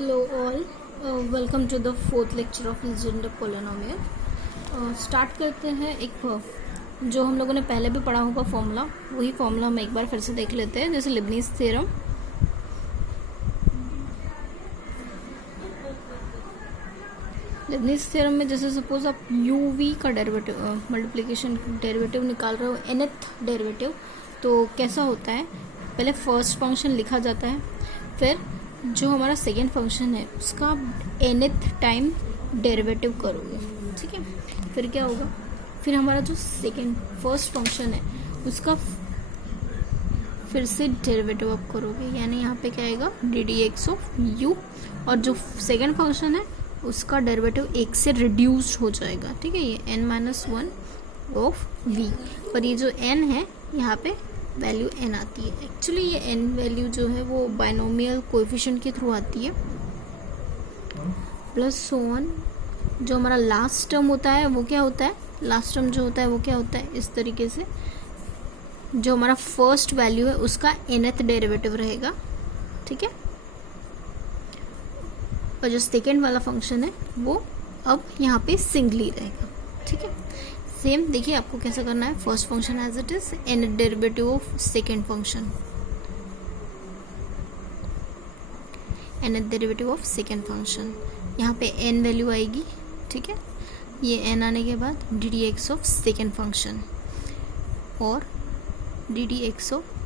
Hello all, welcome to the fourth lecture of Legendre Polynomial. Start करते हैं एक जो हम लोगों ने पहले भी पढ़ा होगा फॉर्मूला, वही फॉर्मूला हम एक बार फिर से देख लेते हैं. जैसे लिबनीज़ थ्योरम. लिबनीज़ थ्योरम में जैसे सपोज आप यू वी का डेरिवेटिव मल्टीप्लिकेशन डेरिवेटिव निकाल रहे हो, nth डेरिवेटिव, तो कैसा होता है. पहले फर्स्ट फंक्शन लिखा जाता है, फिर जो हमारा सेकेंड फंक्शन है उसका nth टाइम डेरिवेटिव करोगे. ठीक है, फिर क्या होगा, फिर हमारा जो फर्स्ट फंक्शन है उसका फिर से डेरिवेटिव आप करोगे, यानी यहाँ पे क्या आएगा D d x of you, और जो सेकेंड फंक्शन है उसका डेरिवेटिव एक से रिड्यूस्ड हो जाएगा. ठीक है, ये n minus one of v, पर ये जो n है यहाँ पे वैल्यू n आती है. एक्चुअली ये n वैल्यू जो है वो बाइनोमियल कोएफिशिएंट के थ्रू आती है, प्लस सो ऑन. जो हमारा लास्ट टर्म होता है वो क्या होता है, लास्ट टर्म जो होता है वो क्या होता है, इस तरीके से जो हमारा फर्स्ट वैल्यू है उसका nth डेरिवेटिव रहेगा. ठीक है, और जो सेकेंड वाला फंक्शन है वो अब यहाँ पे सिंगली रहेगा. ठीक है, सेम देखिए आपको कैसे करना है. First function as it is, nth derivative of second function, nth derivative of second function, यहाँ पे n वैल्यू आएगी. ठीक है, ये n आने के बाद D d x of second function और डी डी एक्स ऑफ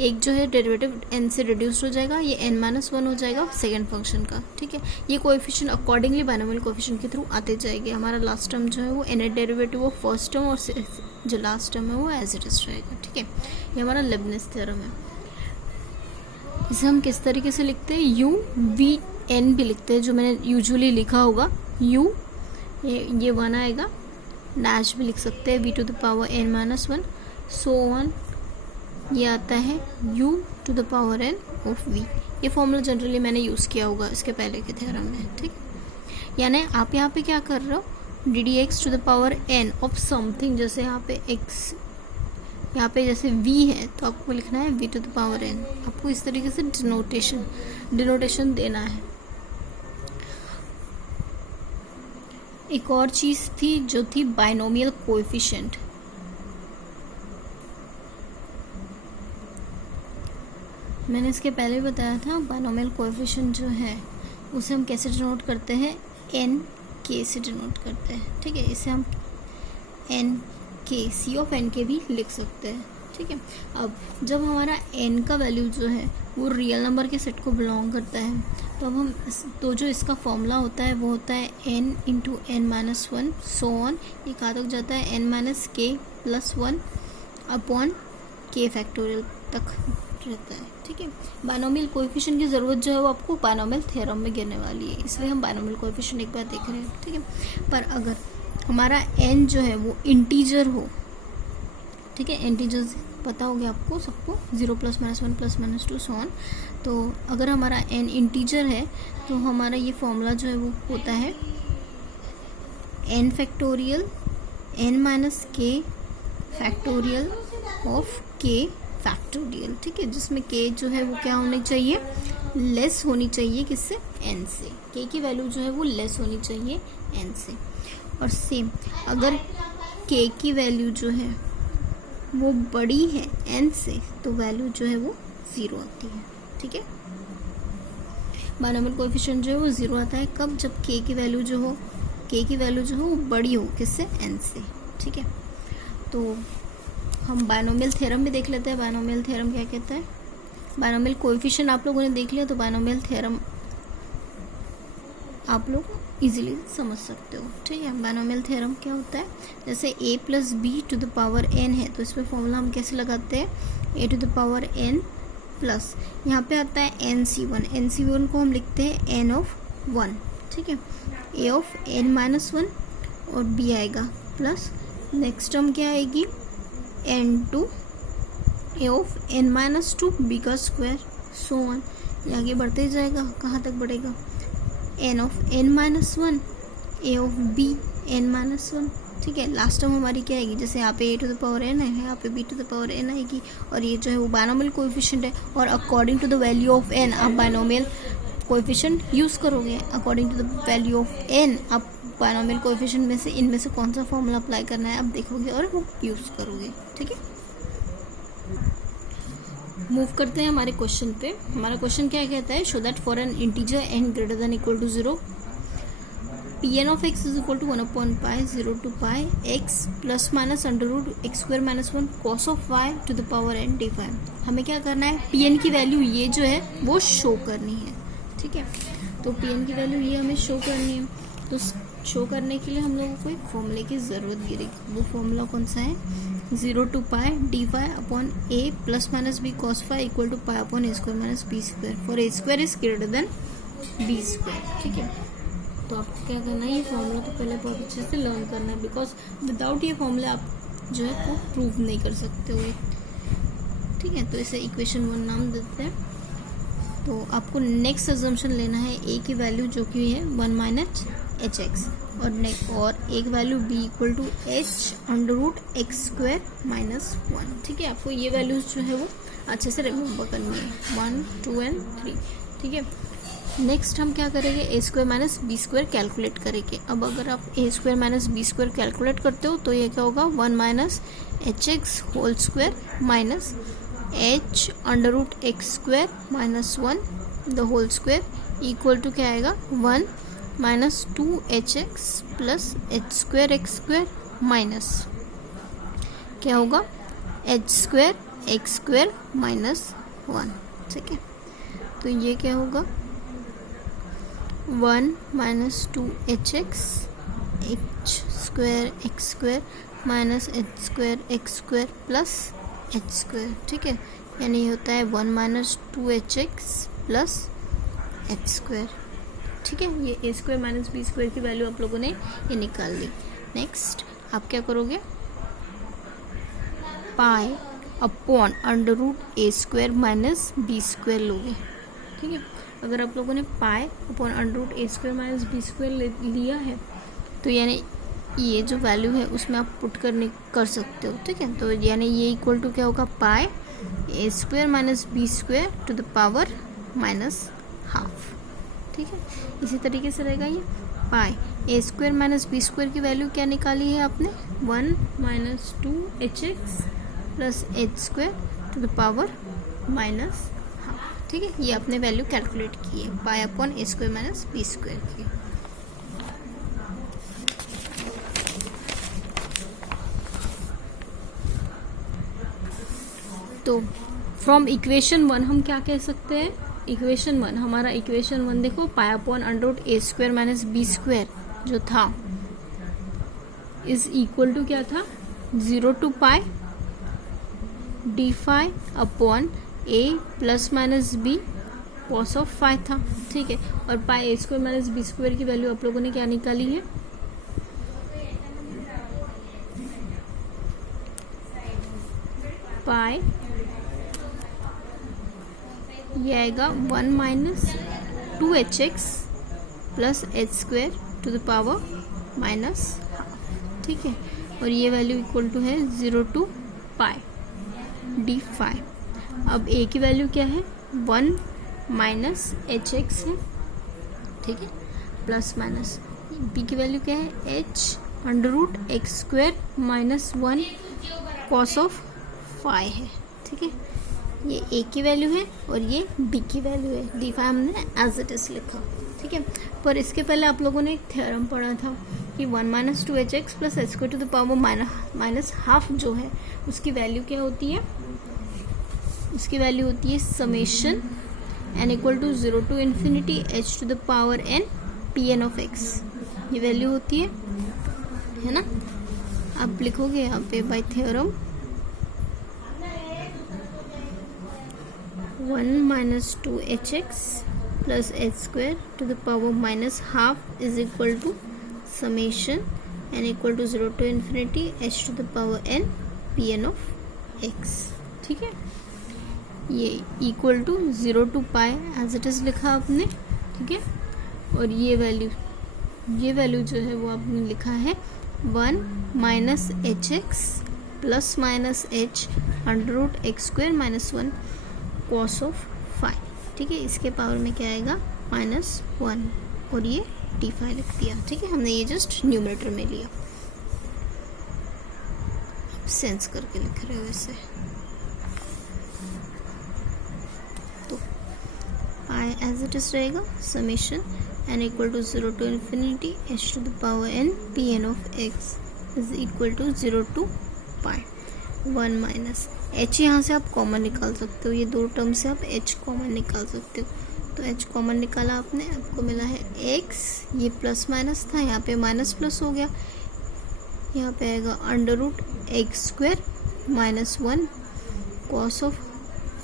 एक जो है डेरिवेटिव n से रिड्यूस हो जाएगा, ये n माइनस वन हो जाएगा सेकेंड फंक्शन का. ठीक है, ये कोएफिशिएंट अकॉर्डिंगली बाइनोमियल कोएफिशिएंट के थ्रू आते जाएंगे. हमारा लास्ट टर्म जो है वो nth derivative of first term और जो लास्ट टर्म है वो एज इट इज रहेगा. ठीक है, ये हमारा लिबनीज़ थ्योरम है. इसे हम किस तरीके से लिखते हैं, यू वी एन भी लिखते हैं, जो मैंने यूजुअली लिखा होगा. यू ये वन आएगा, डैश भी लिख सकते हैं, v to the power n minus one, so on. ये आता है u to the power n of v. ये फॉर्मूला जनरली मैंने यूज़ किया होगा इसके पहले के थ्योरम में. ठीक, यानी आप यहाँ पे क्या कर रहे हो, d d x to the power n of something. जैसे यहाँ पे x, यहाँ पे जैसे v है तो आपको लिखना है v to the power n. आपको इस तरीके से डिनोटेशन देना है. एक और चीज़ थी जो थी बाइनोमियल कोएफिशिएंट. मैंने इसके पहले भी बताया था, बाइनोमियल कोएफिशिएंट जो है उसे हम कैसे डिनोट करते हैं, एन के से डिनोट करते हैं. ठीक है, इसे हम एन के सी ऑफ एन के भी लिख सकते हैं. ठीक है, अब जब हमारा एन का वैल्यू जो है वो रियल नंबर के सेट को बिलोंग करता है, तो अब हम तो जो इसका फॉर्मूला होता है वो होता है N into N minus one, so on. ये कहाँ तक जाता है, N minus K plus one upon K factorial तक रहता है. ठीक है, बाइनोमियल कोएफिशिएंट की ज़रूरत जो है वो आपको बाइनोमियल थ्योरम में गिरने वाली है, इसलिए हम बाइनोमियल कोएफिशिएंट एक बार देख रहे हैं. ठीक है, पर अगर हमारा n जो है वो इंटीजर हो, ठीक है, इंटीजर्स पता हो गया आपको सबको, 0 plus minus one plus minus two so on. तो अगर हमारा n इंटीजर है तो हमारा ये फॉर्मूला जो है वो होता है n फैक्टोरियल n माइनस के फैक्टोरियल ऑफ k फैक्टोरियल. ठीक है, जिसमें k जो है वो क्या होनी चाहिए, लेस होनी चाहिए किससे, n से. k की वैल्यू जो है वो लेस होनी चाहिए n से. और सेम अगर k की वैल्यू जो है वो बड़ी है n से तो वैल्यू जो है वो ज़ीरो आती है. ठीक है, बाइनोमियल कोएफिशिएंट जो है वो ज़ीरो आता है कब, जब k की वैल्यू जो हो वो बड़ी हो किससे, n से. ठीक है, तो हम बाइनोमियल थ्योरम भी देख लेते हैं. बाइनोमियल थ्योरम क्या कहता है, बाइनोमियल कोएफिशिएंट आप लोगों ने देख लिया तो बाइनोमियल थ्योरम आप लोग इजीली समझ सकते हो. ठीक है, बाइनोमियल थ्योरम क्या होता है, जैसे a plus B to the power n है तो इसमें फॉर्मूला हम कैसे लगाते हैं, a to the power n plus यहाँ पे आता है nc1 को हम लिखते हैं n ऑफ वन. ठीक है, a of n minus one और b आएगा प्लस नेक्स्ट टर्म क्या आएगी, n2 a of n minus two B का स्क्वायर, सो ऑन. ये आगे बढ़ते जाएगा, कहाँ तक बढ़ेगा, n of n minus one, a of b n minus one. ठीक है, लास्ट टर्म हमारी क्या आएगी, जैसे यहाँ पे a to the power n है, यहाँ पे b to the power n आएगी, और ये जो है वो बाइनोमियल कोएफिशिएंट है, और according to the value of n आप बाइनोमियल कोएफिशिएंट यूज़ करोगे according to the value of n। आप बायनोमियल कोएफिशिएंट में से इनमें से कौन सा फॉर्मूला अप्लाई करना है आप देखोगे और वो यूज़ करोगे। ठीक है, मूव करते हैं हमारे क्वेश्चन पे। हमारा क्वेश्चन क्या कहता है, show that for an integer n greater than equal to 0 Pn of x is equal to 1 upon pi 0 to pi x plus minus under root x square minus 1 cos of y to the power n d5। हमें क्या करना है, Pn की value ये जो है वो show करनी है। ठीक है, तो Pn की वैल्यू ये हमें शो करनी है। तो शो करने के लिए हम लोगों को एक फॉर्मूले की ज़रूरत गिरेगी। वो फॉर्मूला कौन सा है, 0 to pi dy upon a plus minus b cos phi equal to pi upon a square minus b square for a square is greater than b square. ठीक है, तो आपको क्या करना है, ये फॉर्मूला तो पहले बहुत अच्छे से लर्न करना है, बिकॉज विदाउट ये फॉर्मूला आप जो है वो प्रूव नहीं कर सकते हो। ठीक है, तो इसे इक्वेशन 1 नाम देते हैं। तो आपको नेक्स्ट अजम्पशन लेना है a की वैल्यू जो कि है 1 माइनस एच एक्स और एक value b equal to h under root X square minus 1। ठीक है, आपको ये वैल्यूज जो है वो अच्छे से रिमेंबर करनी है, 1, 2 एंड 3। ठीक है, नेक्स्ट हम क्या करेंगे, a square minus B square calculate करेंगे। अब अगर आप a square minus B square calculate करते हो तो ये क्या होगा, 1 minus H X whole square minus h under root X square minus 1 the whole square equal to क्या आएगा, 1 minus 2hx plus H square X square minus क्या होगा, H square X square minus 1। ठीक है, तो ये क्या होगा, 1 minus 2hx H square X square minus H square X square plus H square. ठीक है, यानी ये होता है 1 minus 2hx plus H square. ठीक है, ये a square minus B square की वैल्यू आप लोगों ने ये निकाल ली। नेक्स्ट आप क्या करोगे, pi upon under root a square minus B square लोगे। ठीक है, अगर आप लोगों ने pi upon under root a square minus B square लिया है तो यानी ये जो वैल्यू है उसमें आप पुट कर सकते हो। ठीक है, तो यानी ये इक्वल टू क्या होगा, pi a square minus B square to the power minus half. ठीक है, इसी तरीके से रहेगा ये pi a square minus B square की वैल्यू क्या निकाली है आपने, 1 minus 2hx plus H square to the power minus half. ठीक है, ये आपने वैल्यू कैलकुलेट की है pi upon a square minus B square की। तो फ्रॉम इक्वेशन 1 हम क्या कह सकते हैं, इक्वेशन 1 हमारा इक्वेशन 1 देखो, pi upon under root a square minus B square जो था इज इक्वल टू क्या था, 0 to pi D phi upon a plus minus b cos of phi था। ठीक है, और pi a square minus B square की वैल्यू आप लोगों ने क्या निकाली है, पाई ये आएगा 1 minus 2hx plus H square to the power minus half. ठीक है, और ये वैल्यू इक्वल टू है 0 टू पाई डी फाई। अब a की वैल्यू क्या है, 1 माइनस एच एक्स है। ठीक है, प्लस माइनस b की वैल्यू क्या है, h under root X square minus 1 cos of phi है। ठीक है, ये a की वैल्यू है और ये b की वैल्यू है, डी फाई हमने एज इट इज लिखा। ठीक है, पर इसके पहले आप लोगों ने एक थ्योरम पढ़ा था कि 1 minus 2hx plus H square to the power minus half जो है उसकी वैल्यू क्या होती है, उसकी वैल्यू होती है summation n equal to 0 to infinity h to the power n Pn of x। ये वैल्यू होती है ना। आप लिखोगे यहाँ पे by theorem 1 minus 2hx plus H square to the power minus half is equal to summation n equal to 0 to infinity h to the power n Pn of x। ठीक है, ये equal to 0 to pi as it is लिखा आपने। ठीक है, और ये value जो है वो आपने लिखा है 1 minus H X plus minus H under root X square minus 1 cos of phi. ठीक ठीक है। इसके पावर में क्या आएगा -1 और ये d5 लिख दिया, ठीक है। हमने ये जस्ट न्यूमरेटर में लिया, सेंस करके लिख रहे हो इसे। तो पाई एज इट इज रहेगा summation n equal to 0 to infinity h to the power n pn of x is equal to 0 to pi 1 minus h। यहाँ से आप कॉमन निकाल सकते हो, ये दो टर्म से आप h कॉमन निकाल सकते हो। तो h कॉमन निकाला आपने, आपको मिला है x, ये प्लस माइनस था, यहाँ पे माइनस प्लस हो गया, यहाँ पे आएगा under root X square -1 cos of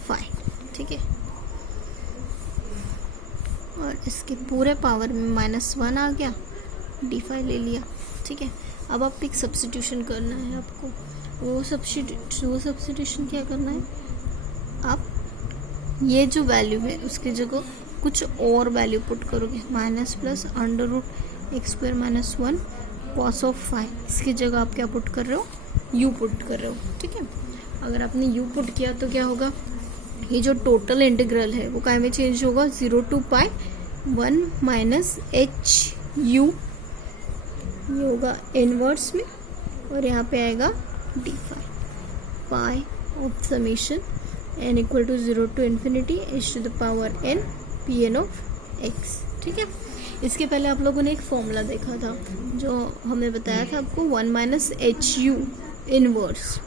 5, ठीक है। और इसके पूरे पावर में -1 आ गया, d5 ले लिया, ठीक है। अब आप एक सब्स्टिट्यूशन करना है आपको, वो सब्स्टिट्यूशन क्या करना है, आप ये जो वैल्यू है उसकी जगह कुछ और वैल्यू पुट करोगे, minus plus under root X square -1 cos of 5, इसकी जगह आप क्या पुट कर रहे हो, u पुट कर रहे हो, ठीक है। अगर आपने u पुट किया तो क्या होगा, ये जो टोटल इंटीग्रल है वो काय में चेंज होगा, 0 to pi 1 minus H U, ये होगा इनवर्स में, और यहाँ पे आएगा d5 pi of summation n equal to 0 to infinity h to the power n pn of x, ठीक है। इसके पहले आप लोगों ने एक फॉर्मूला देखा था जो हमने बताया था आपको, 1 minus H you inverse.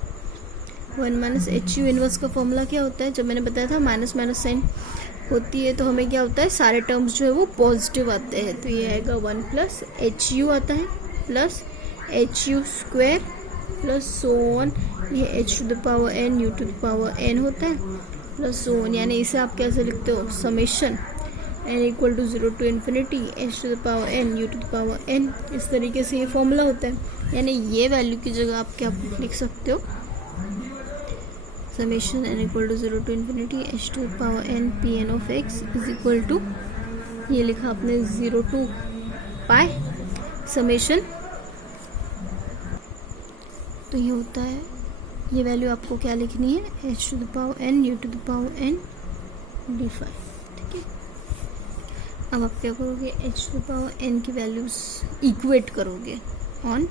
1 minus H you inverse का फॉर्मूला क्या होता है, जब मैंने बताया था माइनस माइनस साइन होती है तो हमें क्या होता है, सारे टर्म्स जो है वो पॉजिटिव आते हैं। तो ये आएगा 1 प्लस एच यू आता है plus H U square plus so on, ये h to the power n u to the power n होता है प्लस सो ऑन, यानी इसे आप कैसे लिखते हो, summation n equal to 0 to infinity h to the power n u to the power n। इस तरीके से ये फॉर्मूला होता है, यानी ये वैल्यू की जगह आप क्या लिख सकते हो, summation n equal to 0 to infinity h to the power n pn of x is equal to, ये लिखा आपने 0 टू पाई समेशन, तो ये होता है, ये वैल्यू आपको क्या लिखनी है, h to the power n u to the power n d5, ठीक है। अब आप क्या करोगे, h to the power n की वैल्यूज इक्वेट करोगे on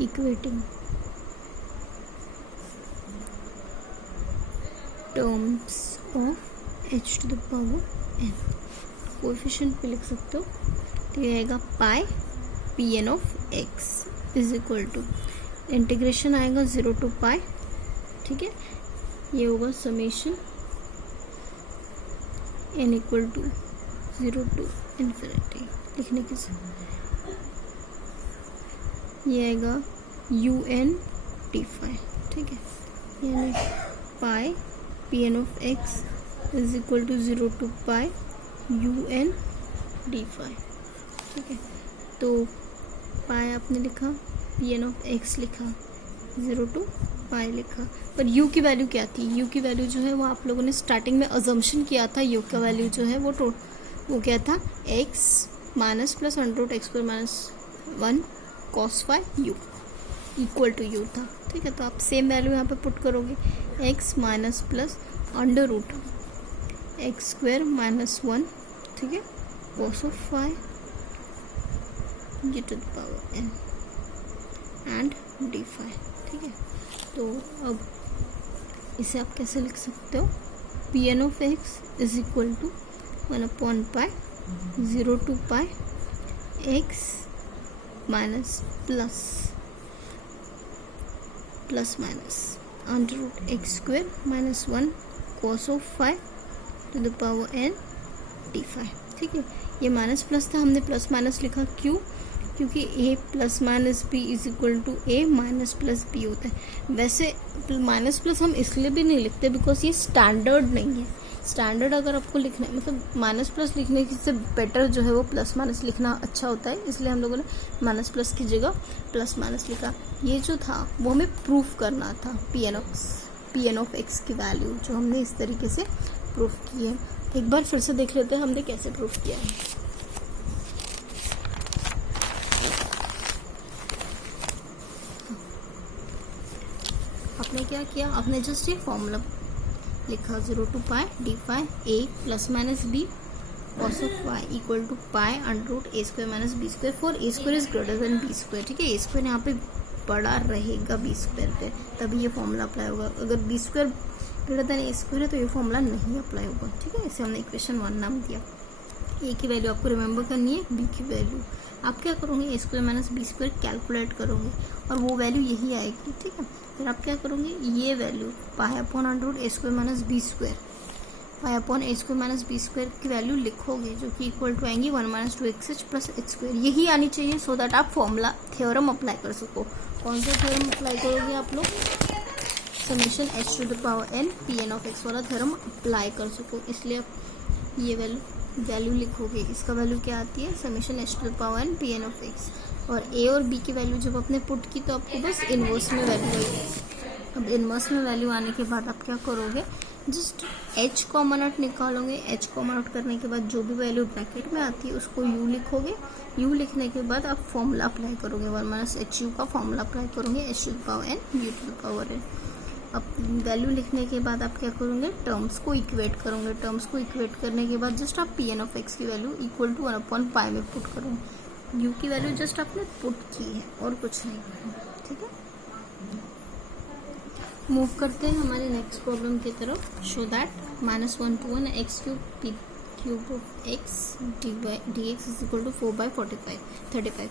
equating terms of h to the power n, coefficient पे लिख सकते हो, तो ये आएगा pi pn of x is equal to, integration आएगा 0 टू पाई, ठीक है। ये होगा summation n equal to 0 to infinity, लिखने के से ये आएगा un d5, ठीक है, यानी pi pn of x is equal to 0 to pi un d5, ठीक है। तो पाई आपने लिखा, pn ऑफ x लिखा, 0 टू पाई लिखा, पर u की वैल्यू क्या थी, u की वैल्यू जो है वो आप लोगों ने स्टार्टिंग में अजम्पशन किया था, u का वैल्यू जो है वो क्या था, x minus plus under root X square -1 cos 5 u equal to u था, ठीक है। तो आप सेम वैल्यू यहाँ पे पुट करोगे, x minus plus under root X square -1, ठीक है, cos of 5 g to the power n and d5, ठीक है। तो अब इसे आप कैसे लिख सकते हो, pn of x is equal to 1 upon pi 0 to pi x minus plus minus under root X square -1 cos of 5 to the power n d5, ठीक है। ये माइनस प्लस था, हमने प्लस माइनस लिखा, क्यों, क्योंकि a plus minus B is equal to a minus plus B होता है। वैसे माइनस प्लस हम इसलिए भी नहीं लिखते बिकॉज ये स्टैंडर्ड नहीं है। स्टैंडर्ड अगर आपको लिखना है, मतलब माइनस प्लस लिखने से बेटर जो है वो प्लस माइनस लिखना अच्छा होता है, इसलिए हम लोगों ने माइनस प्लस की जगह प्लस माइनस लिखा। ये जो था वो हमें प्रूफ करना था, pn ऑफ x की वैल्यू जो हमने इस तरीके से प्रूफ की है। एक बार फिर से देख लेते हैं हमने कैसे प्रूफ किया है। आपने क्या किया, आपने जस्ट ये फॉर्मूला लिखा 0 to pi D phi A plus minus B cos of y equal to pi under root A square minus B square for A square is greater than B square. ठीक है, ए square यहाँ पे बड़ा रहेगा B square पे, तभी ये formula apply होगा। अगर बी स्क्वायर ग्रेटर देन ए स्क्वायर है तो ये फॉर्मूला नहीं अप्लाई होगा। ठीक है, इसे हमने इक्वेशन 1 नाम दिया। ए की वैल्यू आपको रिमेंबर करनी है, बी की वैल्यू आप क्या करोगे, A square minus B square calculate करोगे और वो वैल्यू यही आएगी। ठीक है, फिर आप क्या करोगे, ये value pi upon under root A square minus B square, pi upon A square minus B square की वैल्यू लिखोगे जो कि इक्वल टू आएंगी 1 minus 2xh plus H square. यही आनी चाहिए सो दैट आप फॉर्मूला थ्योरम अप्लाई कर सको। कौन सा थ्योरम अप्लाई करोगे आप लोग, समेशन h to the power n pn of x वाला थ्योरम अप्लाई कर सको, इसलिए आप ये वैल्यू लिखोगे। इसका वैल्यू क्या आती है, summation h to the power n pn of x। और a और b की वैल्यू जब आपने पुट की तो आपको बस इनवर्स में वैल्यू आएगी। अब इनवर्स में वैल्यू आने के बाद आप क्या करोगे, जस्ट h कॉमन आउट निकालोगे। h कॉमन आउट करने के बाद जो भी वैल्यू ब्रैकेट में आती है उसको u लिखोगे। u लिखने के बाद आप फॉर्मूला अप्लाई करोगे, 1 माइनस एच यू का फॉर्मूला अप्लाई करोगे, h to the power n u to the power n। अब वैल्यू लिखने के बाद आप क्या करोगे, टर्म्स को इक्वेट करोगे। टर्म्स को इक्वेट करने के बाद जस्ट आप pn ऑफ x की value equal to 1 upon pi में पुट करोगे। u की वैल्यू जस्ट आपने पुट की है और कुछ नहीं करना। ठीक है, मूव करते हैं हमारे नेक्स्ट प्रॉब्लम की तरफ। Show that -1 to 1 x cube of x dx is equal to 4/35।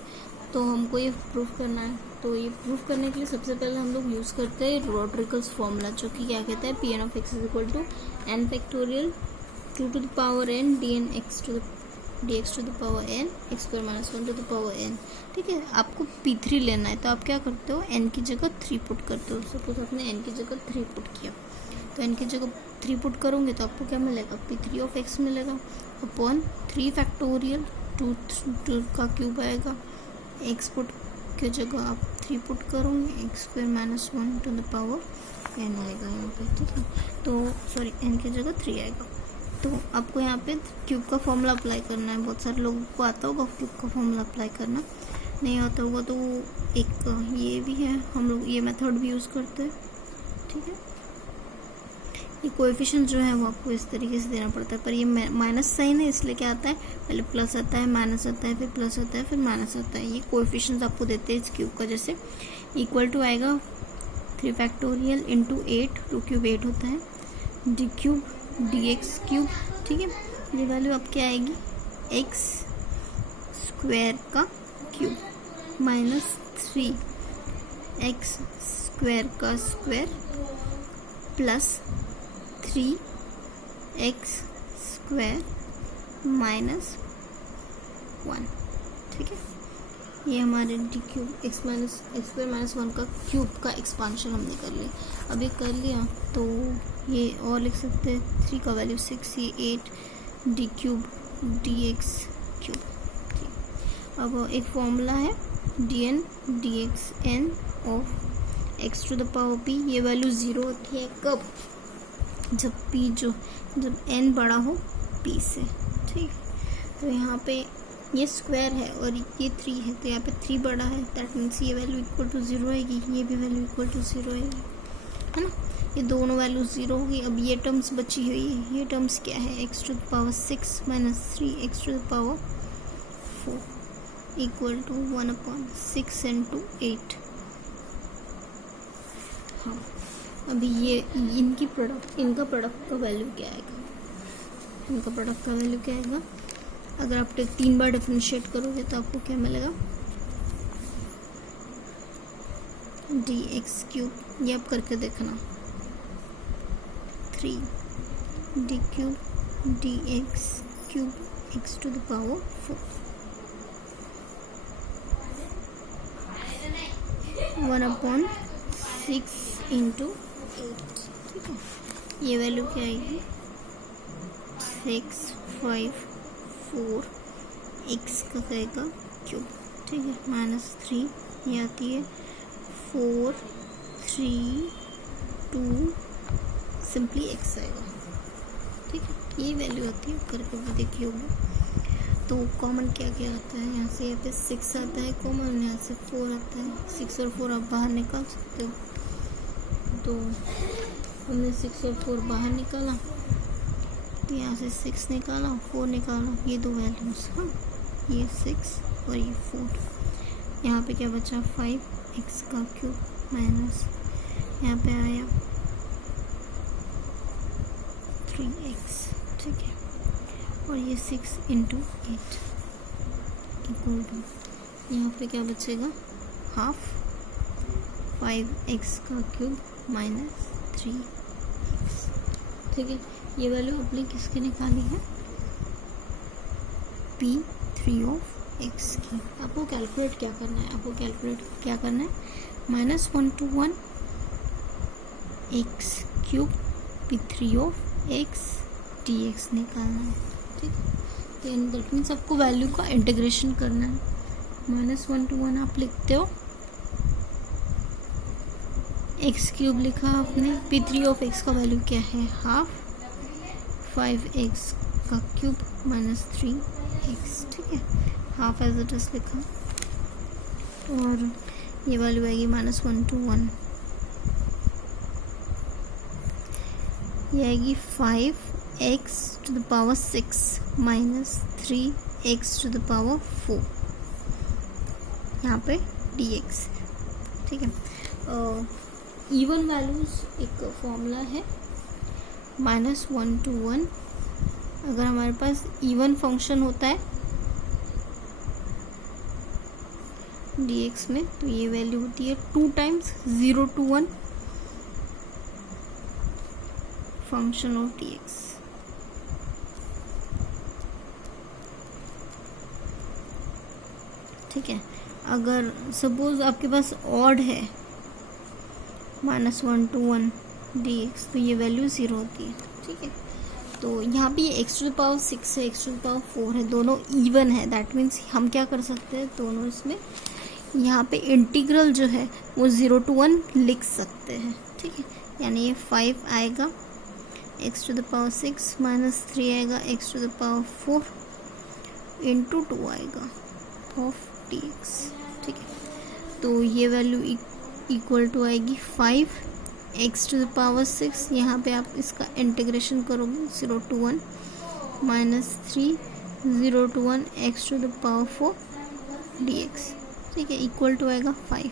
तो हमको ये प्रूफ करना है। तो ये प्रूफ करने के लिए सबसे पहले हम लोग यूज़ करते हैं रॉड्रिगल्स फॉर्मूला, जो कि क्या कहता है, pn of x is equal to n factorial 2 to the power n dx to the power n x square minus 1 to the power n। ठीक है, आपको p3 लेना है तो आप क्या करते हो, n की जगह 3 पुट करते हो। सपोज आपने n की जगह 3 पुट किया तो n की जगह 3 पुट करोगे तो आपको क्या मिलेगा, p3 ऑफ x मिलेगा अपॉन 3 फैक्टोरियल 2 का क्यूब आएगा। x पुट की जगह आप 3 पुट करोगे, x square minus 1 to the power n आएगा यहाँ पे। ठीक है, तो सॉरी n की जगह 3 आएगा। तो आपको यहाँ पे क्यूब का फॉर्मूला अप्लाई करना है। बहुत सारे लोगों को आता होगा क्यूब का फॉर्मूला अप्लाई करना, नहीं आता होगा तो एक ये भी है, हम लोग ये मेथड भी यूज़ करते हैं। ठीक है, ये कोएफिशिएंट जो है वो आपको इस तरीके से देना पड़ता है, पर ये माइनस साइन है इसलिए क्या आता है, पहले प्लस आता है, माइनस आता है, फिर प्लस आता है, फिर माइनस आता है। ये कोएफिशिएंट आपको देते हैं इस क्यूब का। जैसे इक्वल टू आएगा 3 फैक्टोरियल इंटू 8, 2 क्यूब 8 होता है, डी क्यूब dx क्यूब। ठीक है, ये वैल्यू अब क्या आएगी, x स्क्वायर का क्यूब माइनस 3x स्क्वायर का square plus 3x square minus 1। ठीक है, ये हमारे D cube x square minus 1 का क्यूब का एक्सपांशन हमने कर लिया। अब ये कर लिया तो ये और लिख सकते हैं, 3 का वैल्यू 6, ये 8 D cube D X cube. ठीक, अब एक फॉर्मूला है dn dx n of x to the power p। ये वैल्यू 0 होती है कब, जब n बड़ा हो p से। ठीक, तो यहाँ पे ये स्क्वायर है और ये 3 है तो यहाँ पे 3 बड़ा है, दैट मीन्स ये वैल्यू इक्वल टू 0 आएगी, ये भी वैल्यू इक्वल टू 0 आएगी, है ना। ये दोनों वैल्यू 0 होगी। अब ये टर्म्स बची हुई है, ये टर्म्स क्या है, x to the power 6 minus 3x to the power 4 equal to 1 upon 6 into 8। हाँ, अभी ये इनका प्रोडक्ट का वैल्यू क्या आएगा, इनका प्रोडक्ट का वैल्यू क्या आएगा, अगर आप 3 बार डिफरेंशिएट करोगे तो आपको क्या मिलेगा, dx क्यूब। ये आप करके देखना, 3 d cube dx cube x to the power 4 1 upon 6 into 8। ठीक है, ये वैल्यू क्या आएगी, 6 5 4 x का कहेगा क्यूब। ठीक है, माइनस 3 ये आती है 4 3 2 सिंपली x आएगा। ठीक है, ये वैल्यू आती है, करके भी देखिए होगा। तो कॉमन क्या क्या आता है, यहाँ से यहाँ पे 6 आता है कॉमन, यहाँ से 4 आता है। 6 और 4 आप बाहर निकाल सकते हो। तो हमने 6 और 4 बाहर निकाला, तो यहाँ से 6 निकाला, 4 निकाला, ये दो वैल्यूज़, हाँ, ये 6 और ये 4। यहाँ पे क्या बचा, 5x का क्यूब माइनस यहाँ पे आया 3x, ठीक है, और ये 6 इंटू 8 इक्वल टू, यहाँ पे क्या बचेगा, हाफ 5x का क्यूब माइनस 3x, ठीक है। ये वैल्यू अपनी किसकी निकाली है, P3 ऑफ x की। आपको कैलकुलेट क्या करना है, आपको कैलकुलेट क्या करना है, -1 to 1 x cube P3 of x dx निकालना है, ठीक है। तो दैट मीन्स आपको वैल्यू का इंटीग्रेशन करना है। -1 to 1 आप लिखते हो, x क्यूब लिखा आपने, P3 ऑफ x का वैल्यू क्या है, हाफ 5x का क्यूब माइनस 3x, ठीक है, हाफ एज इट इज लिखा, और ये वैल्यू आएगी -1 to 1, ये आएगी 5x to the power 6 minus 3x to the power 4, यहाँ पे dx, ठीक है। इवन वैल्यूज एक फॉर्मूला है, -1 to 1, अगर हमारे पास इवन फंक्शन होता है dx में, तो ये वैल्यू होती है 2 times 0 to 1 function of dx, ठीक है। अगर सपोज आपके पास ऑड है -1 to 1 dx, तो ये वैल्यू 0 होती है, ठीक है। तो यहाँ पे ये x to the power 6 है, x to the power 4 है, दोनों इवन है, दैट मीन्स हम क्या कर सकते हैं, दोनों इसमें यहाँ पे इंटीग्रल जो है वो 0 to 1 लिख सकते हैं, ठीक है। यानी ये 5 आएगा, x to the power 6 minus 3 आएगा, x to the power 4 into 2 आएगा ऑफ dx, ठीक है। तो ये वैल्यू इक्वल टू आएगी 5x to the power 6, यहाँ पे आप इसका इंटीग्रेशन करोगे 0 to 1 minus 3 0 to 1 x to the power 4 dx, ठीक है, इक्वल टू आएगा 5,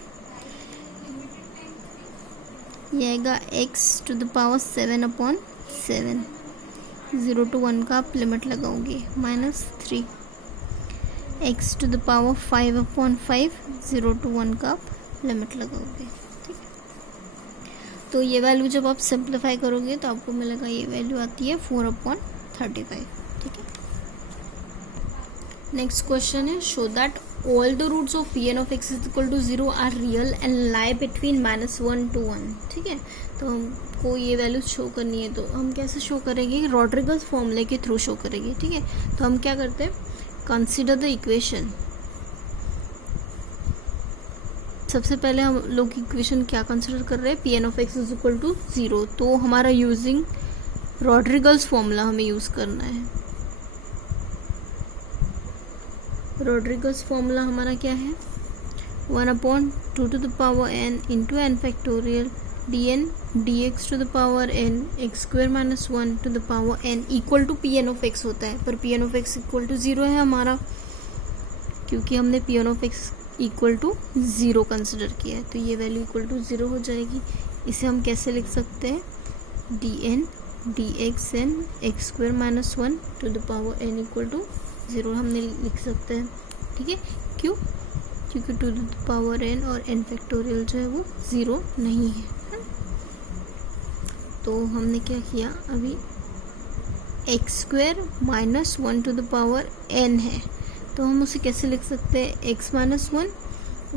ये आएगा x to the power 7/7, 0 to 1 का आप लिमिट लगाओगे, minus 3 x to the power 5/5, 0 to 1 का आप लिमिट लगाओगे, ठीक है। तो ये वैल्यू जब आप सिंप्लीफाई करोगे तो आपको मिलेगा, ये वैल्यू आती है 4/35, ठीक है। नेक्स्ट क्वेश्चन है, show that all the roots of Pn of x is equal to 0 are real and lie between -1 to 1, ठीक है। तो हमको ये वैल्यू शो करनी है, तो हम कैसे शो करेंगे, रॉड्रिगस फॉर्मूले के थ्रू शो करेंगे, ठीक है। तो हम क्या करते हैं, कंसिडर द इक्वेशन, सबसे पहले हम लोग इक्वेशन क्या कंसिडर कर रहे हैं, Pn of x is equal to 0, तो हमारा यूजिंग रॉड्रिगस फॉर्मूला हमें यूज़ करना है। रॉड्रिगस फॉर्मूला हमारा क्या है, 1/2 to the power n into n factorial dn dx to the power n x square minus 1 to the power n equal to Pn of x होता है, पर Pn of x equal to 0 है हमारा, क्योंकि हमने Pn of x equal to 0 consider किया है, तो ये वैल्यू इक्वल टू 0 हो जाएगी। इसे हम कैसे लिख सकते हैं, dn dx n x square minus 1 to the power n equal to 0 हमने लिख सकते हैं, ठीक है। क्यों, क्योंकि टू द पावर n और n फैक्टोरियल जो है वो 0 नहीं है। तो हमने क्या किया, अभी x square minus 1 to the power n है, तो हम उसे कैसे लिख सकते हैं, x माइनस 1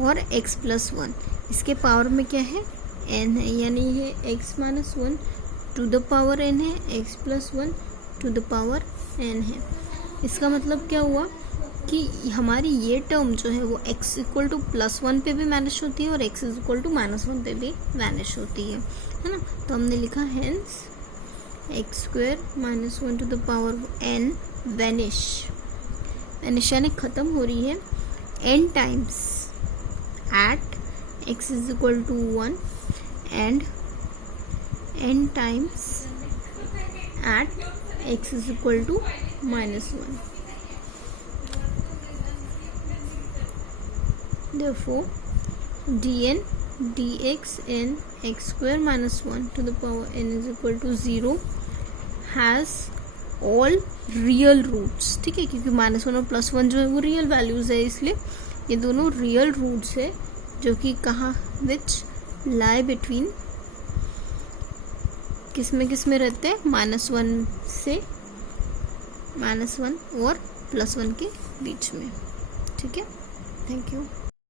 और x प्लस 1, इसके पावर में क्या है, n है, यानी ये x minus 1 to the power n है, x plus 1 to the power n है। इसका मतलब क्या हुआ कि हमारी ये टर्म जो है वो x इक्वल टू +1 पे भी वैनिश होती है और x इक्वल टू -1 पे भी वैनिश होती है ना। तो हमने लिखा hence x square minus 1 to the power n vanish, vanish यानी ख़त्म हो रही है n times at x is equal to 1 and n times at x is equal to -1. Therefore dn dx n x square minus 1 to the power n is equal to 0 has all real roots, ठीक है, क्योंकि -1 और +1 जो है वो real values है, इसलिए ये दोनों रियल रूट्स है जो कि कहाँ विच लाई बिटवीन किस में रहते हैं, -1 से -1 और +1 के बीच में, ठीक है। Thank you.